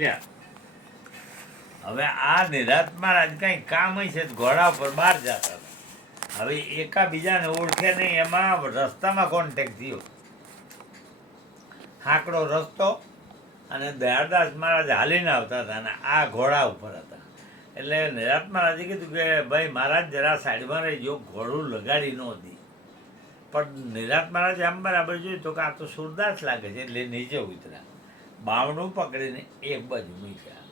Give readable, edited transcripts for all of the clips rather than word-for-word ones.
લ્યા હવે આ નિરાતમાં આજ કઈ કામ છે ઘોડા પર બહાર જતા હતા. હવે એકાબીજાને ઓળખે નહીં, એમાં રસ્તામાં કોન્ટેક્ટ થયો, હાંકડો રસ્તો, અને દયાળદાસ મહારાજ હાલીને આવતા હતા અને આ ઘોડા ઉપર હતા. એટલે નિરાત મહારાજે કીધું કે ભાઈ મહારાજ જરા સાઈડમાં રહીજો, ઘોડું લગાડી ન હતી. પણ નિરાત મહારાજે આમ બરાબર જોયું તો કે આ તો સુરદાસ લાગે છે, એટલે નીચે ઉતર્યા, બાવણું પકડીને એક બાજુ મૂક્યા.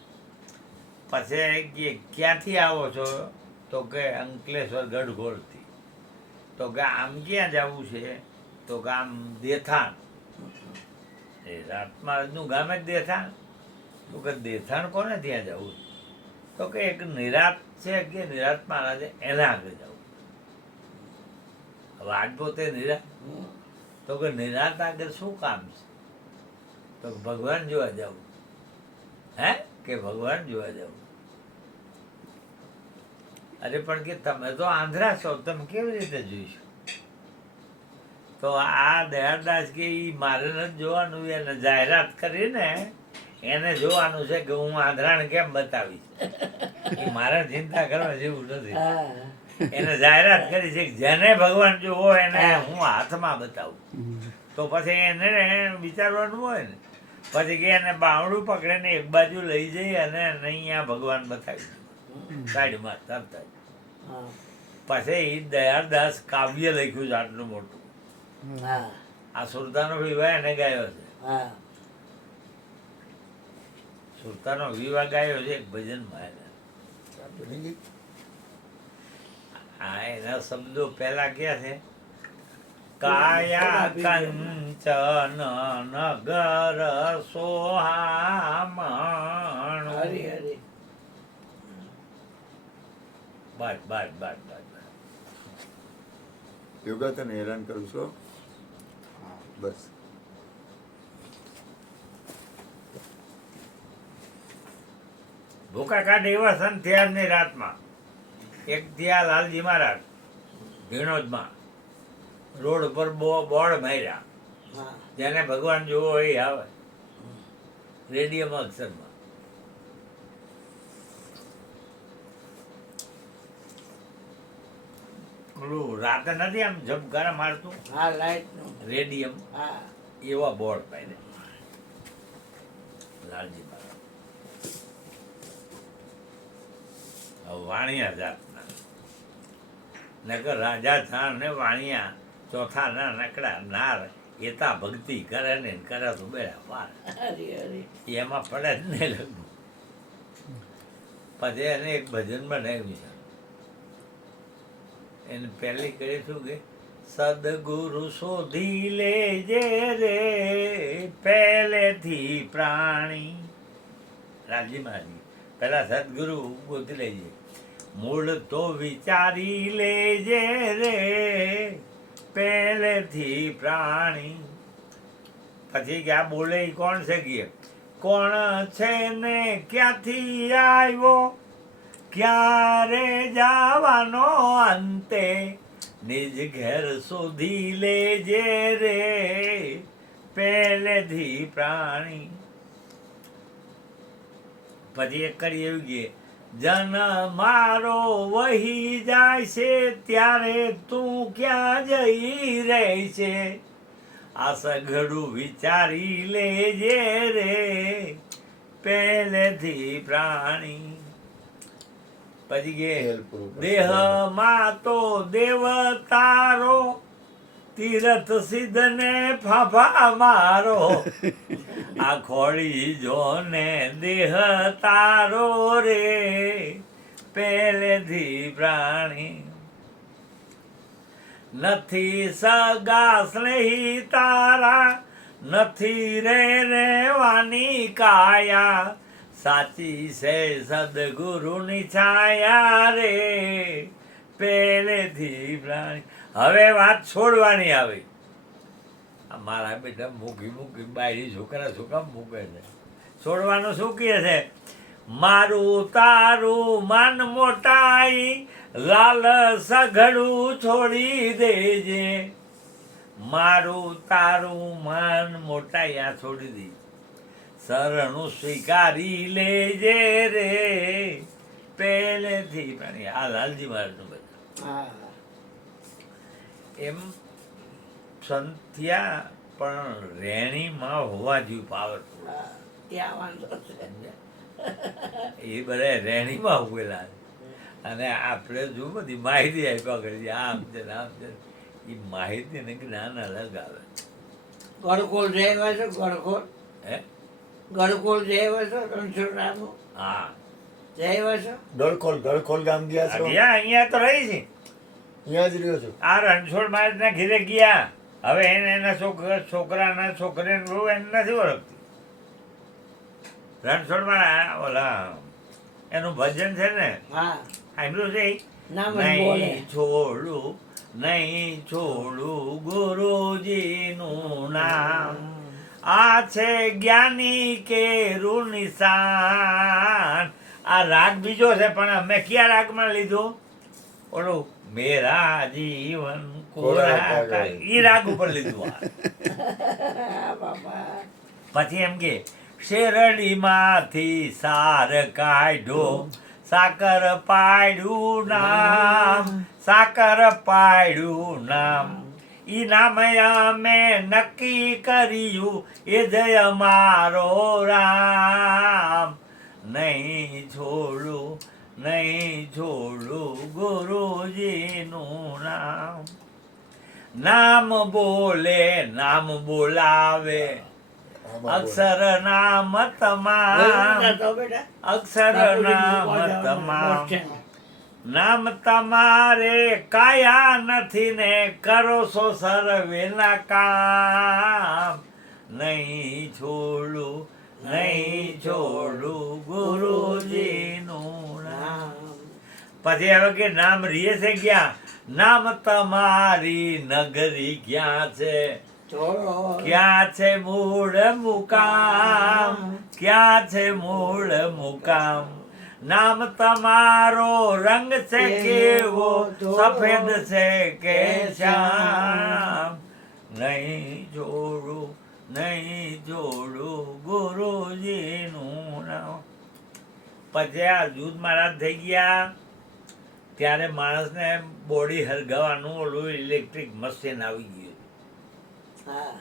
પછી ક્યાંથી આવો છો? તો કે અંકલેશ્વર ગઢગોળથી. તો કે આમ ક્યાં જવું છે? તો કે આમ દેથાણ. એ રાત મહારાજનું ગામ જ દેથાણ. તો કે દેથાણ કોને ત્યાં જવું? તો કે એક નિરાત છે કે નિરાત મહારાજે એના આગળ જવું. હવે આજ પોતે નિરાત, તો કે નિરાત આગળ શું કામ છે? તો ભગવાન જોવા જવું. હે કે ભગવાન જોવા જવું? અરે પણ કે તમે તો આંધ્રા છો, તમે કેવી રીતે જોઈશું? તો આ દયાળદાસ કે મારે નથી જોવાનું, એને જાહેરાત કરીને એને જોવાનું છે કે હું આંધ્રાને કેમ બતાવીશ. એ મારે ચિંતા કરવા જેવું નથી. એને જાહેરાત કરી છે કે જેને ભગવાન જોવો એને હું હાથમાં બતાવું. તો પછી એને વિચારવાનું હોય ને. પછી કે એને બાવડું પકડે ને એક બાજુ લઈ જઈ અને અહીંયા ભગવાન બતાવી સાઈડમાં તરત જ. પછી દયાળદાસ કાવ્ય લખ્યું છે આટલું મોટું. આ સુરતાનો વિવાહ એને ગાયો છે. સુરતાનો વિવાહ ગાયો છે એક ભજનમાં. હા, એના શબ્દો પહેલા ક્યાં છે? કાયા કંચન નગર સોહામણ. બસ બસ બસ બસ. યોગા તને હેરાન કરું છું બસ. ભૂકા કાઢે એવા સંત થયા ની રાતમાં. એક થયા લાલજી મહારાજ ભીણોદમાં, રોડ પર બોર્ડ માર્યા, જેને ભગવાન જોવો એ આવે, રેડિયમ અક્ષરમાં. ઓલું રાતે નથી આમ ઝબકારા મારતું, રેડિયમ, એવા બોર્ડ પાડે લાલજી મહારાજ. વાણિયા જાતના નકર રાજા થાણ ને વાણિયા ચોથા ના નકડા નાર એતા ભક્તિ કરે ને કરે તો બેડા પાર. એમાં પડે જ નહીં લગ્ન. પછી એને એક ભજન બનાવ્યું છે. એને પહેલી કરી શું કે સદગુરુ શોધી લેજે રે પહેલેથી પ્રાણી. રાજી મહારાજ પેલા સદગુરુ ગોતી લેજે, મૂળ તો વિચારી લેજે રે પહેલેથી પ્રાણી. પછી કે આ બોલે કોણ છે? કે કોણ છે ને ક્યાંથી આવ્યો, ક્યારે જવાનો અંતે, નિજ ઘેર શોધી લેજે રે પહેલેથી પ્રાણી. પછી એક કરી એવું કે જન મારો વહી જાય છે ત્યારે તું ક્યાં જઈ રહી છે, આ સઘળું વિચારી લેજે રે પહેલેથી પ્રાણી. પછી કે દેહમાં તો દેવતારો, તીરથ સિદ્ધ ને ફાફા મારો, આ ખોડી જો ને દેહ તારો રે પહેલેથી પ્રાણી. નથી સગા સ્નેહી તારા, નથી રે રેવાની કાયા, સાચી છે સદગુરુની છાયા રે પહેલેથી પ્રાણી. હવે વાત છોડવાની આવી. મારા બેટા મૂકી મૂકી બાયડી છોકરા શું કામ મૂકે છે? છોડવાનું શું કહે છે? મારું તારું મન મોટાઈ, લાલ સઘળું છોડી દેજે. મારું તારું મન મોટાઈ આ છોડી દે. શરણું સ્વીકારી લેજે રે પહેલેથી પણ આ લાલજી મહારાજનું બધા હા એમ સંથિયા પણ રેણીમાં હોવા જેવું પાવરફુલ હા, ત્યાં વાંધો છે. એ બધા રેણીમાં ઉભેલા છે. અને આપણે જો બધી માહિતી આપ્યા કરીએ આમ છે ને આમ છે એ માહિતી ને જ્ઞાન અલગ આવે ગડખોલ જઈ આવ્યા છો? ગડખોલ હે ગડખોલ જઈ આવ્યા છો? રણછોડરામનું હા જઈ આવ્યા છો? ગળખોલ ગામ ગયા છો? ગયા અહીંયા તો રહી છે અહીંયા જ રહ્યો છો? આ રણછોડ મહારાજના ઘીરે ગયા હવે એને એના છોકરાના છોકરીને બહુ એને નથી ઓળખતી રણછોડ મહારાજ ઓલા એનું ભજન છે ને હા સાંભળ્યું છે નામ જ બોલે. નહીં છોડું ગુરુજીનું નામ આ છે જ્ઞાની કેરું નિશાન આ રાગ બીજો છે પણ અમે કયા રાગમાં લીધું ઓલું મેરા જીવન કોરા ઈ રાગ ઉપર લીધું આ. બાપા પછી એમ કે શેરડીમાંથી સાર કાઢ્યો સાકર પાડ્યું નામ સાકર પાડ્યું નામ ઈ નામ અમે નક્કી કર્યું એ જય અમારો રામ નહીં છોડું ગુરુજીનું નામ નામ બોલે નામ બોલાવે અક્ષર નામ તમામ તો બેટા અક્ષર નામ તમામ નામ તમારે કાયા નથી ને કરો છો સર્વેના કામ નહીં છોડું ગુરુજીનું નામ પછી હવે કે નામ રીએ છે ક્યાં નામ તમારી નગરી ક્યાં છે ક્યાં છે મૂળ મુકામ ક્યાં છે મૂળ મુકામ નામ તમારો રંગ છે કેવો સફેદ છે કે શ્યામ નહીં જોડું ગુરુજીનું નામ પછી આ જૂથ મહારાજ થઈ ગયા ત્યારે માણસને બોડી હરગાવાનું ઓલું ઇલેક્ટ્રિક મશીન આવી ગયું હા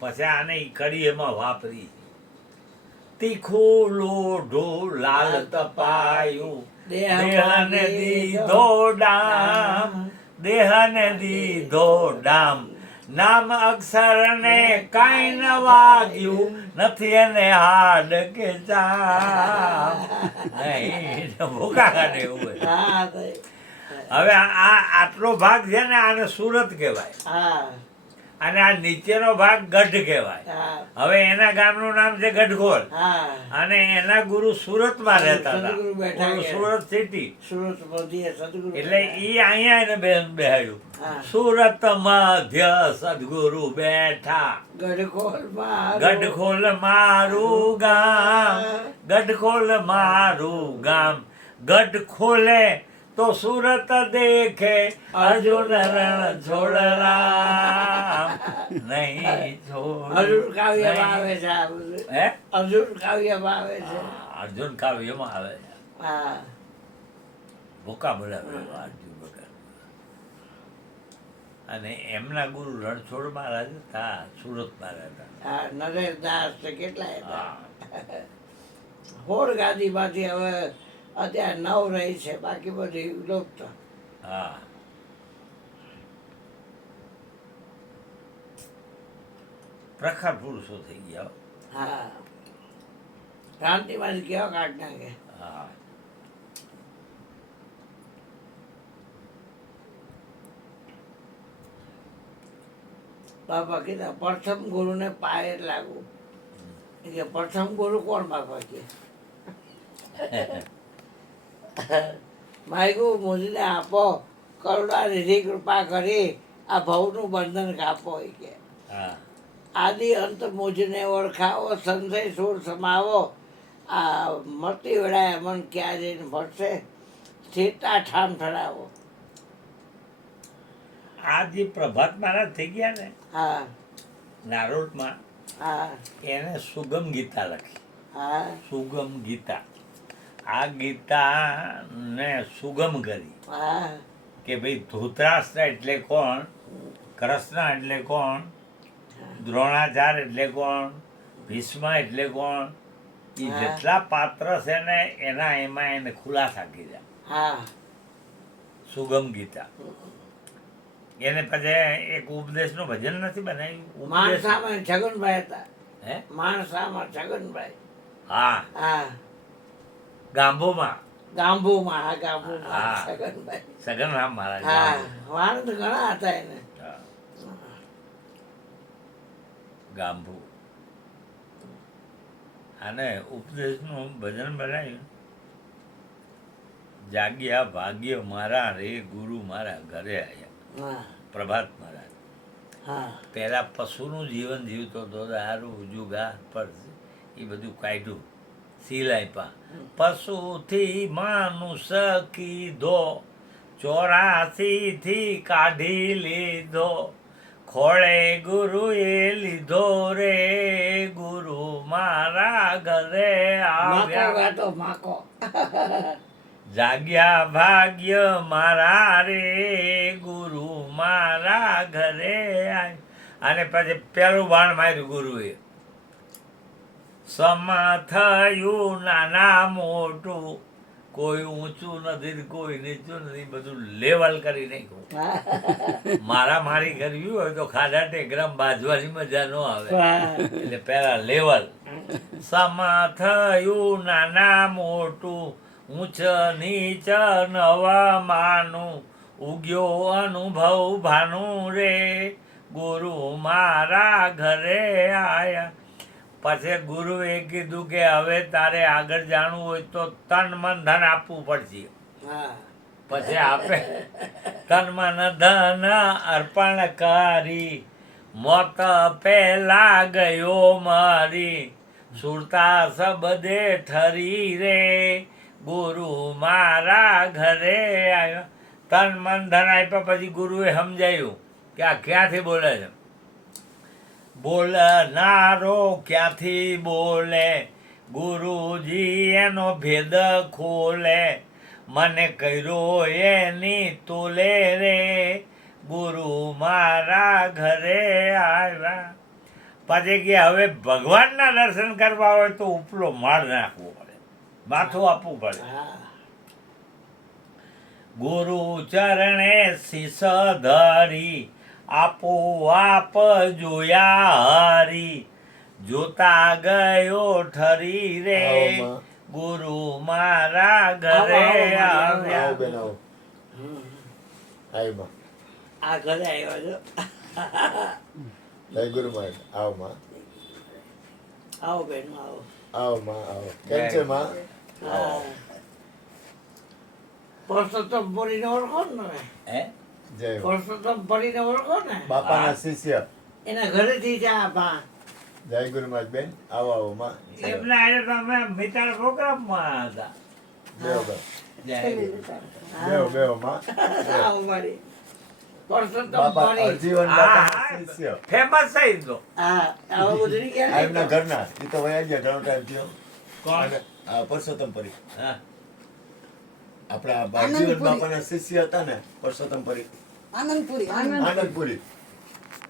પછી આને ઈ કડી એમાં વાપરી તીખું લોઢું લાલ તપાયું દેહને દીધો ડામ નામ અક્ષર ને કાંઈ ન વાગ્યું નથી એને હાડ કે ચામ નહીં ભૂકા કાઢે એવું હોય. હા ભાઈ. હવે આ આટલો ભાગ છે ને આને સુરત કહેવાય હા અને આ નીચેનો ભાગ ગઢ કહેવાય. હા હવે એના ગામનું નામ છે ગઢખોલ હા અને એના ગુરુ સુરતમાં રહેતા સદગુરુ બેઠા હતા ગયા. સુરત સિટી સુરત બધી સદગુરુ એટલે ઈ અહીંયા એને બેહાડ્યું હા. સુરત મધ્ય સદગુરુ બેઠા ગઢખોલમાં ગઢખોલ મારું ગામ ગઢખોલ મારું ગામ ગઢ ખોલે તો સુરત દેખે અર્જુન રણ છોડ રામ નહીં અર્જુન કાવ્યમાં આવે છે આ બધું. હે અર્જુન કાવ્યમાં આવે છે અર્જુન કાવ્યમાં આવે છે. હા ભૂકા બોલાવે અર્જુન વગર. અને એમના ગુરુ રણછોડ મહારાજ હતા સુરતમાં રહેતા. હા નરેશ દાસ છે કેટલાય હતા. હા હોળ ગાદીમાંથી હવે અત્યારે 9 રહી છે બાકી બધી લુપ્ત. હા પ્રખર પુરુષો થઈ ગયા હો. હા ક્રાંતિમાંથી કેવા કાઢ નાખે. હા બાપા કીધા પ્રથમ ગુરુને પાયે લાગુ. એ કે પ્રથમ ગુરુ કોણ બાપા કે માગ્યું મોદીને આપો કરુણા નિધિ કૃપા કરી આ ભવનું બંધન કાપો એ કે હા આદિ અંત મુજને ઓળખાવો સંશય સૂર સમાવો આ મળતી વેળાએ મન ક્યાં જઈને ભરશે સ્થિરતા ઠામ ઠરાવો. આ જે પ્રભાત મહારાજ થઈ ગયા ને હા નારોટમાં હા એને સુગમ ગીતા લખી. હા સુગમ ગીતા. આ ગીતાને સુગમ કરી હા કે ભાઈ ધૃતરાષ્ટ્ર એટલે કોણ, કૃષ્ણ એટલે કોણ, દ્રોણાચાર્ય એટલે કોણ, ભીષ્મ એટલે કોણ, એ હા. જેટલા પાત્ર છે ને એના એમાં એને ખુલાસા કર્યા. હા સુગમ ગીતા. એને પછી એક ઉપદેશનું ભજન નથી બનાવ્યું? ઉપદેશ. માણસામાં છગનભાઈ હતા. હે? માણસામાં છગનભાઈ. હા, હા ગાંભોમાં ગાંભુમાં. હા ગાંભુમાં હા. છગનભાઈ. સગનરામ મહારાજ. હા ગાંભો. વાણ તો ઘણા હતા એને. હા. ગાંભુ. અને ઉપદેશનું ભજન બનાવ્યું. જાગ્યા ભાગ્ય મારા રે ગુરુ મારા ઘરે આવ્યા. હા પ્રભાત મહારાજ હા પહેલા પશુનું જીવન જીવતો હતો, દારૂ જુગાર પર એ બધું કાઢ્યું, સિલાઈ પા પશુથી માનુષ કીધો, 84 થી કાઢી લીધો, ખોળે ગુરુએ લીધો રે, ગુરુ મારા ઘરે માકો આવ્યા. ગાતો માકો. જાગ્યા ભાગ્ય મારા રે ગુરુ મારા ઘરે આય. અને પછી પેલું બાણ માર્યું ગુરુએ. સમ થયું નાના મોટું, કોઈ ઊંચું નથી ને કોઈ નીચું નથી, બધું લેવલ કરી નાખ્યું. મારા મારી કરવી હોય તો ખાડા ટેકરામ બાજવાની મજા ન આવે, એટલે પેલા લેવલ. સમ થયું નાના મોટું, ઊંચ નીચ નવમાનું, ઉગ્યો અનુભવ ભાનું રે, ગુરુ મારા ઘરે આયા. પછી ગુરુએ કીધું કે હવે તારે આગળ જાણવું હોય તો તન મન ધન આપવું પડશે. હા પછી આપે. તન મન ધન અર્પણ કરી, મોત પહેલા ગયો મારી, સુરતા સબદે ઠરી રે, ગુરુ મારા ઘરે આવ્યો. તન મન ધન આપ્યા પછી ગુરુએ સમજાયું કે આ ક્યાંથી બોલે છે. બોલનારો ક્યાંથી બોલે, ગુરુજી એનો ભેદ ખોલે, મને કર્યો એની તોલે રે, ગુરુ મારા ઘરે આવ્યા. પછી કે હવે ભગવાનના દર્શન કરવા હોય તો ઉપલો માળ નાખવો પડે, માથું આપવું પડે. હા ગુરુ ચરણે શીશ ધરી, આપો આપ જોયા હરી, જોતા ગયો ઠરી રે, આવો ગુરુ મારા ઘરે આવો, આવો, આવ્યા. આવો બેન આવો. આય માં. આ ઘરે આવ્યો છો. જય ગુરુ મહારાજ. આવો માં. આવો બેન આવો. આવો માં આવો. કેમ છે માં? હા પરસોત્તમ પરીને ઓળખો ને તમે? હે? જય હો. પરસોત્તમ પરીને ઓળખો ને? બાપાના શિષ્ય. એના ઘરેથી જ આ બા. જય ગુરુ મહારાજ બેન. આવો આવો માં. એમના હારે તો અમે મિતાર પ્રોગ્રામમાં હતા. બેહો બેહો. જય ગુરુ. બેહો બેહો માં. આવો મારી પરસોત્તમ બાપા પરી. હરજીવન હા, બાપાના શિષ્ય. ફેમસ થઈ ગયો. હા આવો બધું આ ક્યાં એમના ઘરના. એ તો વયા ગયા ઘણો ટાઈમ થયો. કોણ? અને આ પરસોત્તમ પરી. હા. આપણા હરજીવન બાપાના શિષ્ય હતા ને પરસોત્તમ પરી. આનંદપુરી આનંદપુરી.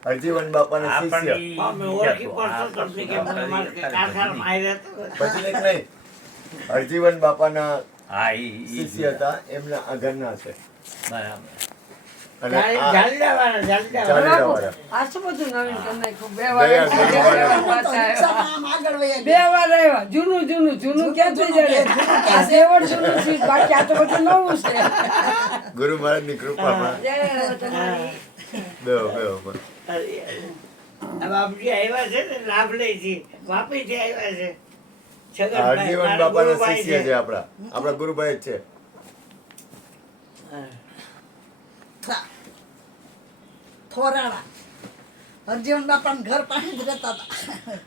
હરજીવન બાપાના શિષ્ય. આપણી અમે ઓળખી પરસોત્તમને કે મને મારે કે કારખાનામાં આવી રહેતો. પછી એક નહીં. હરજીવન બાપાના હા, શિષ્ય હતા એમના આ ઘરના છે. બરાબર. અને આ જાલિયાવાળા, જાલિયાવાળા. જાલિયાવાળા. આ શું બધું નવીન કરી નાખ્યું? બે દયા વાર ગુરુવાળા. પાછા આવ્યા. આમ આગળ વહી બે વાર આવ્યા. જૂનું જૂનું જૂનું ક્યાં થઈ જાય? આ સેવડ જૂનું છે, બાકી આ તો બધું નવું છે. ગુરુ મહારાજની કૃપામાં. જય હો તમારી. બેહો બેહો બસ. આ બાપજી આવ્યા છે ને લાભલેથી વાપીથી આવ્યા છે. આ છગનભાઈ, હરજીવન મારા બાપાના ગુરુભાઈ શિષ્ય છે આપણા ગુરુભાઈ જ છે. હા. થોરાળા હરજીવન બાપા ઘર પાસે જ રહેતા હતા.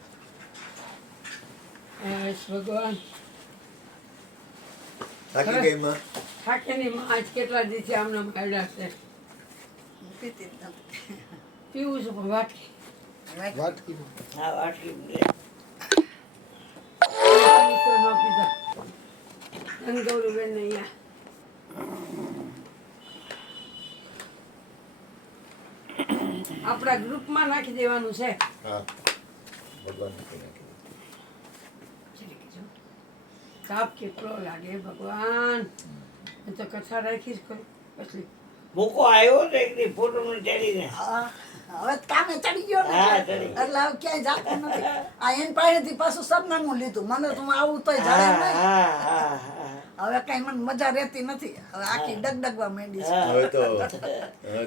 બસ ભગવાન થાકી ગઈ માં. થાકેની માં આજ કેટલા દિવસે આમને મળ્યા છે. પીતી જ નથી. પીવું છું પણ વાટકી. હા વાટકી લે. તો ન પીધા ગૌરીબેન ને અહીંયા આપણા ગ્રુપમાં નાખી દેવાનું છે. હા ભગવાન નાખી દે. તાપ કેટલો લાગે ભગવાન. એ તો કથા રાખીશ કોઈ પછી મૂકો આવ્યો તો એક દી ફોટો ને ચડીને. હા, હવે કામે ચડી ગયો ને હા, એટલે ચડી. હવે ક્યાંય જાતું નથી. આ એન પાસેથી પાછું સરનામું લીધું. મને તો આવું તોય હા જાય નહીં. હા હા હા. હવે કઈ મને મજા રહેતી નથી. હવે આખી ડગડગવા માંડી છે. હવે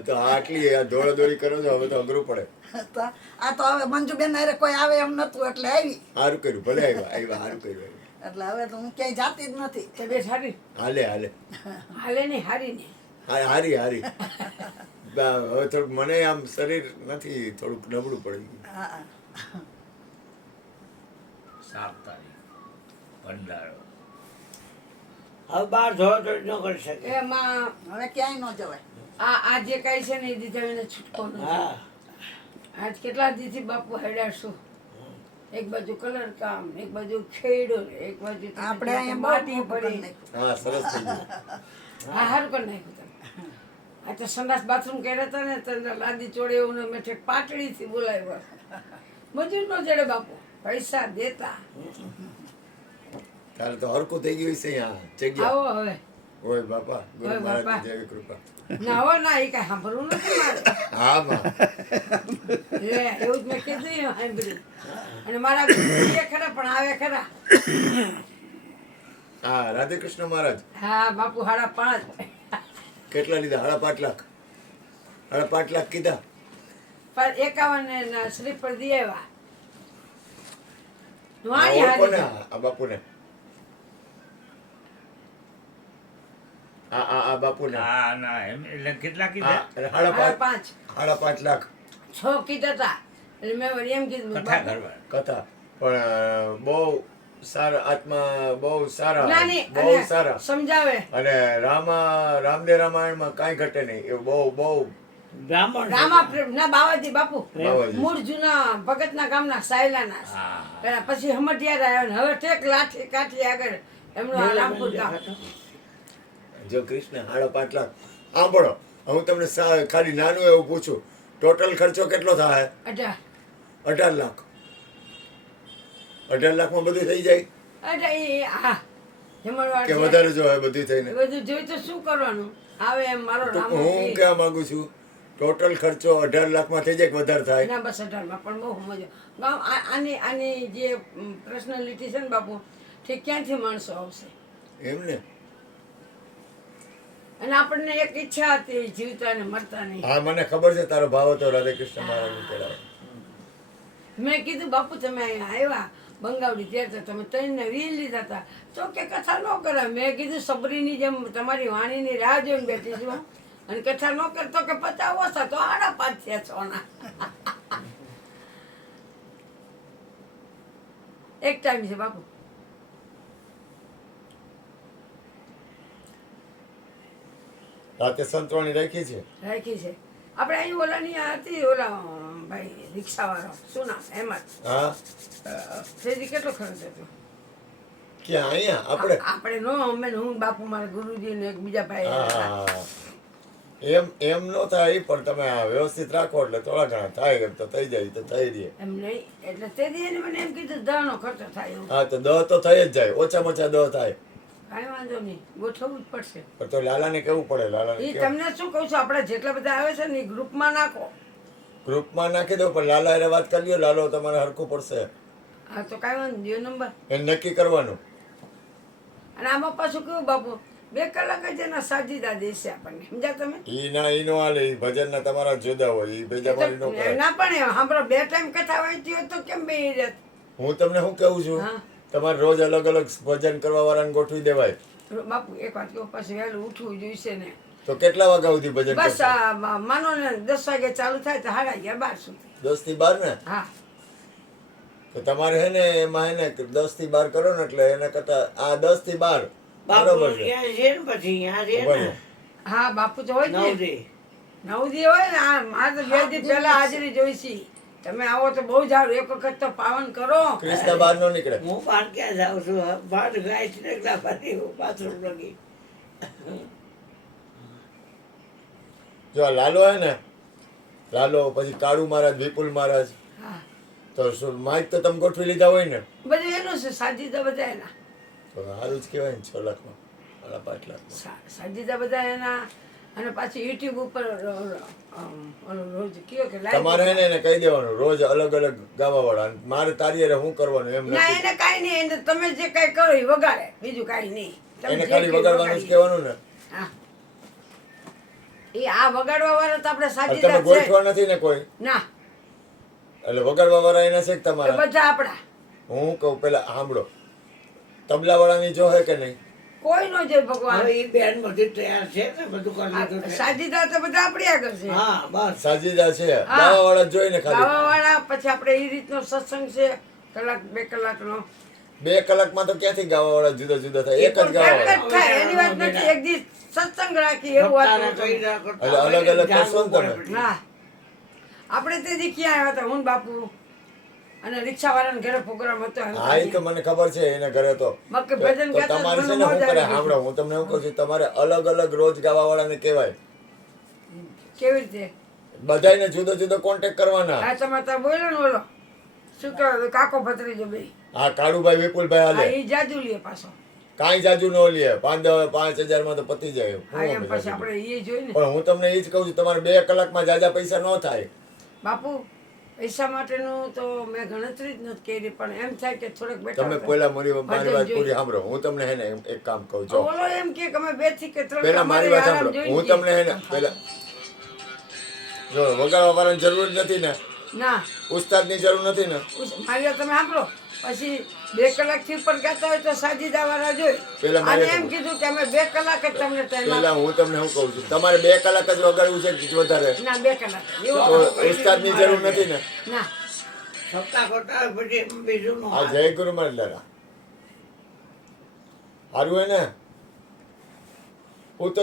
તો આટલી આ દોડાદોડી કરો છો, હવે તો અઘરું પડે. તો આ તો હવે મંજુબેન હારે કોઈ આવે એમ નતું એટલે આવી. સારું કર્યું, ભલે આવ્યા સારું કર્યું. એટલે હવે તો હું ક્યાંય જાતી જ નથી. તબિયત સારી હાલે હાલે હાલે નહીં હારી ને હારી હારી. હવે થોડુંક મને આમ શરીર નથી, થોડુંક નબળું પડી ગયું. હા. 7 તારીખ ભંડારો. હવે બાર ધોળાધોળી ન કરી શકે. એમાં હવે ક્યાંય ન જવાય. આ જે કાંઈ છે ને એ દીધા એને છૂટકો નથી. હા આજ કેટલા દીથી બાપુ હેડાડશું. એક બાજુ કલર કામ, એક બાજુ ખેડો, એક બાજુ તમે આપણે અહીંયા માટી માટી પડી. પડી હા સરસ થઈ ગયું. હા હારું કરી નાખ્યું તમે. આ તો સંડાસ બાથરૂમ કર્યા હતા ને તો લાદી ચોડે એવું ને મેં ઠેક પાટડીથી બોલાવ્યો. મજૂર નો જડે બાપુ, પૈસા દેતા. તારે તો હરકું થઈ ગયું છે અહીંયા જગ્યા. આવો હવે. ઓય બાપા, ગુરુ ઓય મહારાજની બાપા. જેવી કૃપા. ના હો ના એ કાંઈ સાંભળવું નથી મારે. હા માં લે એવું જ મેં કીધું ને સાંભળ્યું. અને મારા ગુરુજી એ ખરા પણ આવે ખરા. હા રાધે કૃષ્ણ મહારાજ હા બાપુ 5.5. કેટલા લીધા? 5.5 લાખ. 5.5 લાખ કીધા. પણ 51 ના શ્રીફળ દી આવ્યા. આ વાણી ઓળખો ને હારી. આ બાપુને. આ બાપુને. હા ના એમ એટલે કેટલા હા કીધા? એટલે 5.5 5.5 લાખ 6 કીધા હતા. એટલે મેં વળી એમ કીધું કથા બાપુ, કરવા. કથા. પણ બહુ સારા આત્મા, બહુ સારા, નાની બહુ અને સારા. સમજાવે. અને રામદેવ રામાયણમાં કાંઈ ઘટે નહીં એવું. બહુ બ્રાહ્મણ રામા પ્રેમ ના બાવાજી બાપુ બાવાજી. મૂળ જૂના ભગતના ગામના સાયલાના છે. હા. પેલા પછી હમટિયાર આવ્યો ને હવે ઠેક લાઠી કાઠી આગળ એમનું આ રામપુર ગામ. જો કૃષ્ણ 5.5 લાખ. સાંભળો, હું તમને ખાલી નાનું એવું પૂછું, ટોટલ ખર્ચો કેટલો થાય? 18 લાખ. 18 લાખમાં બધું થઈ જાય એટલે એ હા જમણવાર કે છે. વધારે જો હોય બધું થઈને? એ બધું જોઈ તો શું કરવાનું આવે એમ મારો તો રામો હું પીર. કહેવા માંગુ છું, ટોટલ ખર્ચો 18 લાખમાં થઈ જાય કે વધારે થાય? ના બસ 18 માં પણ બહુ મજા. ગામ આની જે પર્સનાલિટી છે ને બાપુ તે ક્યાંથી માણસો આવશે. એમ ને? અને આપણને એક ઈચ્છા હતી જીવતા ને મરતા નહીં. હા મને ખબર છે તારો ભાવ હતો રાધે કૃષ્ણ મહારાજની પેલા. મેં કીધું બાપુ તમે અહીંયા આવ્યા બંગાવડી ત્યાં તમે 3 ને 20 લીધા હતા તો કે કથા ન કરે. મેં કીધું સબરીની જેમ તમારી વાણીની રાહ જોઈને બેઠી છું અને કથા ન કરતો કે 50 ઓછા તો 5.5 થયા સોના. એક ટાઈમ છે બાપુ. રાતે સંતવાણી રાખી છે. રાખી છે આપણે અહીં ઓલાની આ હતી ઓલા ભાઈ રિક્ષાવાળો શું નામ હેમંત. હા તેથી કેટલો ખર્ચ હતો? ક્યાં? અહીંયા આપણે? આપણે નો અમે ને હું બાપુ મારા ગુરુજી ને એક બીજા ભાઈ હતા. હા એમ નો થાય, પણ તમે આ વ્યવસ્થિત રાખો એટલે થોડા ઘણા થાય. એમ તો થઈ જાય તો થઈ રહે. એમ નહીં એટલે તેથી એને મને એમ કીધું 10 નો ખર્ચો થાય એવું. હા તો 10 તો થઈ જ જાય, ઓછામાં ઓછા 10 થાય. કાંઈ વાંધો નહીં ગોઠવવું જ પડશે. પણ તો લાલાને કેવું પડે. લાલાને એ કેવું? તમને શું કહું છું આપણે જેટલા બધા આવે છે ને એ ગ્રુપમાં નાખો. ગ્રુપમાં નાખી દો, પણ લાલા હારે વાત કરી લ્યો. લાલો તમારે હરખું પડશે. હા તો કાંઈ વાંધો નહીં નંબર. એને નક્કી કરવાનું. અને આમાં પાછું કેવું બાપુ 2 કલાક જ એના સાજીદા દેશે આપણને સમજ્યા તમે. ઈ નો હાલે. ઈ ભજનના તમારા જુદા હોય. ઈ ભેજા મારી નો કરે. ના પણ સાંભળો 2 ટાઈમ કથા વાંચી હોય તો કેમ બે રહેત. હું તમને શું કહું છું, હા. તમારે રોજ અલગ અલગ ભજન કરવા વાળાને ગોઠવી દેવાય. બાપુ એક વાત કહું પછી વહેલું ઉઠવું જોઈશે ને. તો કેટલા વાગ્યા સુધી ભજન બસ કરશો? માનો ને 10 વાગે ચાલુ થાય તો 11:30 સુધી. 10 થી 12 ને? હા તો તમારે હે ને એમાં હે ને 10 થી 12 કરો ને એટલે એના કરતા આ 10 થી 12 બાપુ બરોબર છે. ત્યાં છે ને પછી અહીંયા છે ઉભા ને રહો. હા બાપુ તો હોય જ ને. 9 દી. 9 દી હોય ને આ મારે તો 2 દી પહેલા હાજરી જોઈશી. તમે આવો તો બહુ સારું, એક વખત તો પાવન કરો. કૃષ્ણ બહાર નો નીકળે. હું બહાર ક્યાં જાઉં છું? બહાર ગાયત્રી એકલા ફરી બાથરૂમ લગી. જો આ લાલો હે ને, લાલો પછી કાળુ મહારાજ, વિપુલ મહારાજ, હા, તો શું માઇક તો તમે ગોઠવી લીધા હોય ને, બધું એનું છે. સાજીદા બધા એના, તો સારું જ કહેવાય ને. 6 લાખમાં 5 લાખમાં. સાજીદા બધા એના. અને પાછી યુટ્યુબ ઉપર રોજ કયો કે live તમારે હે ને એને કહી દેવાનું રોજ અલગ અલગ ગાવા વાળા. મારે તારી હારે શું કરવાનું એમ ના, નથી. એને કાંઈ નહીં, એને તમે જે કાંઈ કરો એ વગાડે, બીજું કાંઈ નહીં. તમે એને જે ખાલી કહો એ વગાડવાનું જ વગાડીએ. કહેવાનું ને. હા, એ આ વગાડવા વાળા તો આપણે અને સાજીદા તમે છે. ગોઠવા નથી ને કોઈ, ના, એટલે વગાડવા વાળા એના છે કે એ તમારા? બધા આપણા. હું કહું પેલા સાંભળો, તબલા વાળાની જો હે કે નહીં? કોઈ નો જે ભગવાન. હવે એ બેન બધી તૈયાર છે ને, બધું કરી લીધું છે. સાજીદા તો બધા આપણી આગળ છે. હા બસ. સાજીદા છે, ગાવા વાળા જોઈને ખાલી. ગાવા વાળા પછી આપણે એ રીતનો સત્સંગ છે, કલાક 2 કલાકનો. 2 કલાકમાં તો ક્યાંથી ગાવા વાળા જુદા જુદા થાય? એક જ ગાવા એક જ વાળા. થાય એની વાત નથી. એક દિવસ સત્સંગ રાખી એવું વાત તારે નથી. કઈ ના કરતા એટલે અલગ અલગ કરશો ને જાણવું તમે? પડે. ના, આપણે તે દી ક્યાં આવ્યા હતા, હું ને બાપુ અને રિક્ષાવાળાના ઘરે પ્રોગ્રામ હતો. એમ હા, એ તો મને ખબર છે એને ઘરે તો. બાકી ભજન તો ગાતા તમારે છે મને ને મોજ શું કરે આવી ગઈ. સાંભળો, હું તમને એવું કહું છું, તમારે અલગ અલગ રોજ ગાવા વાળાને કહેવાય. કેવી રીતે? બધાયને જુદો જુદો કોન્ટેક્ટ કરવાના. આ તમે તો બોલ્યો ને ઓલો શું કહેવાય, કાકો ભત્રીજો બે. હા, કાળુભાઈ વિપુલભાઈ હા, હાલે. એ જાદુ લે પાછો. કાંઈ જાજુ ન લે, 5,000 માં તો પતી જાય. હા, એમ હું પછી જાજુ. આપણે એ જોઈ ને. પણ હું તમને એ જ કહું છું, તમારે 2 કલાકમાં જાજા પૈસા ન થાય. બાપુ પૈસા માટેનું તો મેં ગણતરી જ નથી કરી, પણ એમ થાય કે થોડોક બેઠા તમે હોય. પહેલા મારી વાત જોઈએ. પૂરી સાંભળો. હું તમને હે ને એક કામ કહું છું. ઓલો એમ કે અમે 2 થી કે 3 પહેલા મારી વાત આરામ સાંભળો. જોઈએ હું ને. તમને હે ને પહેલા જો વગાડવા વાળાની જરૂર નથી ને, ના, ઉસ્તાદની જરૂર નથી ને. મારી વાત તમે સાંભળો. પછી 2 કલાકથી ઉપર ગાતા હોય તો સાજીદા વાળા જોઈ. પેલા અને મારી એમ કીધું કે અમે 2 કલાક જ તમને ટાઈમ પહેલા હું તમને શું કહું છું, તમારે 2 કલાક જ વગાડવું છે કે વધારે? ના, 2 કલાક એવો. તો ઉસ્તાદની જરૂર નથી ને. ના, સત્તા કરતા હોય પછી બીજું નો આ જય ગુરુ મહારાજ સારું હે ને? હું તો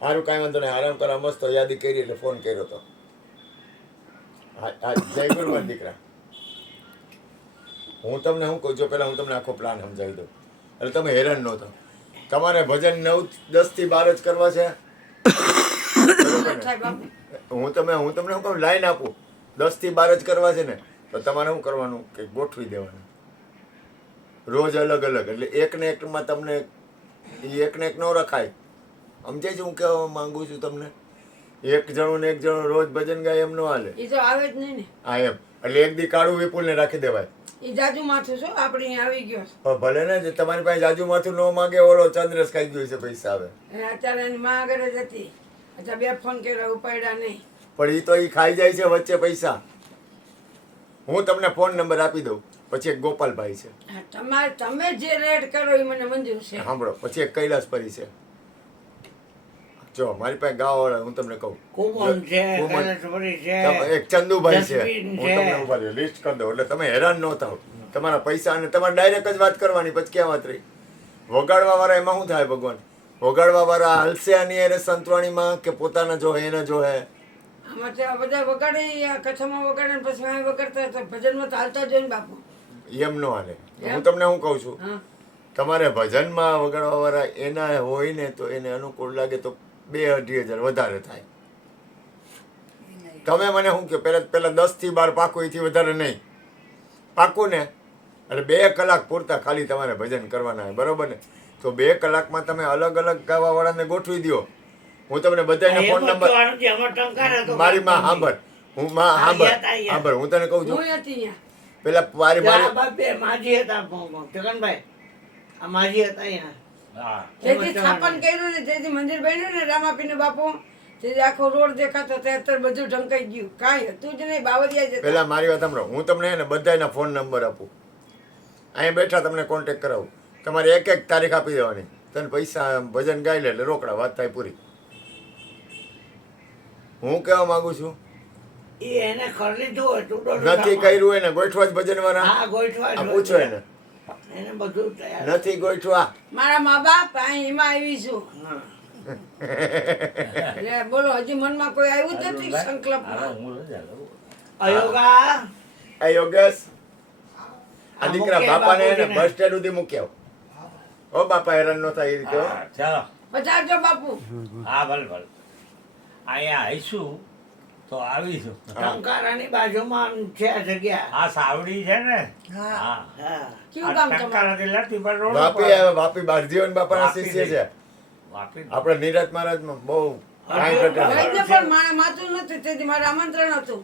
સારું, કાંઈ વાંધો નહીં, આરામ કરા. મસ્ત યાદી કરી એટલે ફોન કર્યો તો. હા, જય ગુરુ મહારાજ દીકરા. હું તમને શું કહું છું, પહેલા હું તમને આખો પ્લાન સમજાવી દઉં એટલે તમે હેરાન ન થાવ. તમારે ભજન 9-10 થી 12 જ કરવા છે. થાય બાપુ. હું તમને શું કહું, લાઈન આપું 10 થી 12 જ કરવા છે ને, તો તમારે શું કરવાનું કે ગોઠવી દેવાનું રોજ અલગ અલગ. એટલે એક ને એકમાં તમને એક ને એક ન રખાય. સમજાય છે હું કહેવા માંગુ છું તમને? એક જણો ને એક જણો રોજ ભજન ગાય એમ ન હાલે. એ તો આવે જ નહીં ને. હા, એમ એટલે એક દી કાળું વિપુલને રાખી દેવાય. એ જાજુ માથું શું આપણે અહીંયા આવી ગયો છે. પણ ભલે ને જે તમારી પાસે જાજુ માથું ન માંગે, ઓલો ચંદ્રસ ખાઈ ગયો છે પૈસા આવે. અને અત્યારે એની માં આગળ જ હતી. अच्छा 2 ફોન કર્યા, ઉપાડ્યા નહીં. પણ એ તો એ ખાઈ જાય છે વચ્ચે પૈસા. હું તમને ફોન નંબર આપી દઉં. પછી એક ગોપાલભાઈ છે, હા, તમે જે રેડ કરો એ મને મંજૂર છે. સાંભળો. પછી એક કૈલાસપરી છે. જો મારી પાસે ગાવાવાળા હું તમને કહું, કુમન છે, કુમન. કૈલાસપરી છે, એક ચંદુભાઈ છે. જસબીન હું છે. તમને ઉભા રહ્યો લિસ્ટ કરી દઉં એટલે તમે હેરાન ન થાવ. તમારા પૈસા અને તમારે ડાયરેક્ટ જ વાત કરવાની. પછી ક્યાં વાત રહી? વગાડવા વાળા એમાં શું થાય ભગવાન? વગાડવા વાળા હાલશે આની અરે સંતવાણીમાં કે પોતાના જો હે એને જો હે? આમાં તો આ બધા વગાડે, આ કથામાં વગાડે ને પછી અહીં વગાડતા તો ભજનમાં તો હાલતા જ હોય ને બાપુ. એમ ન હાલે. હું તમને શું કહું છું, હા, તમારે ભજનમાં વગાડવા વાળા એના હોય ને તો એને અનુકૂળ લાગે તો 2-2.5 હજાર વધારે થાય. તમે મને શું કહો, પહેલા 10 થી 12 પાકું, એથી વધારે નહીં. પાકું ને? એટલે 2 કલાક પૂરતા ખાલી તમારે ભજન કરવાના હોય, બરોબર ને? તો 2 કલાકમાં તમે અલગ અલગ ગાવા વાળાને ગોઠવી દો. હું તમને બધાના ફોન નંબર, મારી માં સાંભળ, હું માં સાંભળ, હું તને કહું છું. હું હતી અહીંયા. પેલા મારી આ બાપે માજી હતા જગનભાઈ, આ માજી હતા અહીંયા. હા, જેથી સ્થાપન કર્યું ને, જેથી મંદિર બન્યું ને રામાપીનું બાપુ, તેથી આખો રોડ દેખાતો તે અત્યારે બધું ઢંકાઈ ગયું. કાંઈ હતું જ નહીં, બાવરિયા જ હતા. પેલા મારી વાત સાંભળો. હું તમને હે ને બધાના ફોન નંબર આપું. અહીંયા બેઠા તમને કોન્ટેક્ટ કરાવું. તમારે એક તારીખ આપી દેવાની. તને પૈસા ભજન ગાઈ લે એટલે રોકડા, વાત થાય પૂરી. હું કહેવા માંગુ છું, એ એને કરી લીધું હોય ટુડો નથી કર્યું એને ગોઠવા જ ભજન વાળા. હા ગોઠવા આ પૂછો એને. એને બધું તૈયાર. નથી ગોઠવા. મારા મા બાપ અહીં એમાં આવી છું. હા. એટલે બોલો હજી મનમાં કોઈ આવ્યું જ નથી હાલો, સંકલ્પમાં હું રજા લઉં. અયોગા આ યોગેશ આ દીકરા મૂકી બાપાને એને બાપુજીને. બસ સ્ટેન્ડ સુધી મૂકી આવો ઓ બાપા હેરાન ન થાય એ રીતે હો. હા, ચાલો પચારજો બાપુ હા ભલે ભલે અહીંયા આવીશું તો આવીશું ટંકારાની બાજુમાં છે આ જગ્યા આ સાવડી છે ને હા. હા હા કેવું કામ તમારું ટંકારાથી લાઠી પર રોડ વાપી ઉપર. આવે વાપી બારજીવન બાપાના વાપી શિષ્ય છે વાપી આપણે નિરત મહારાજમાં બહુ કાંઈ ઘટે નહીં. વૈદ્ય પણ મારા માતું નથી તેથી મારે આમંત્રણ હતું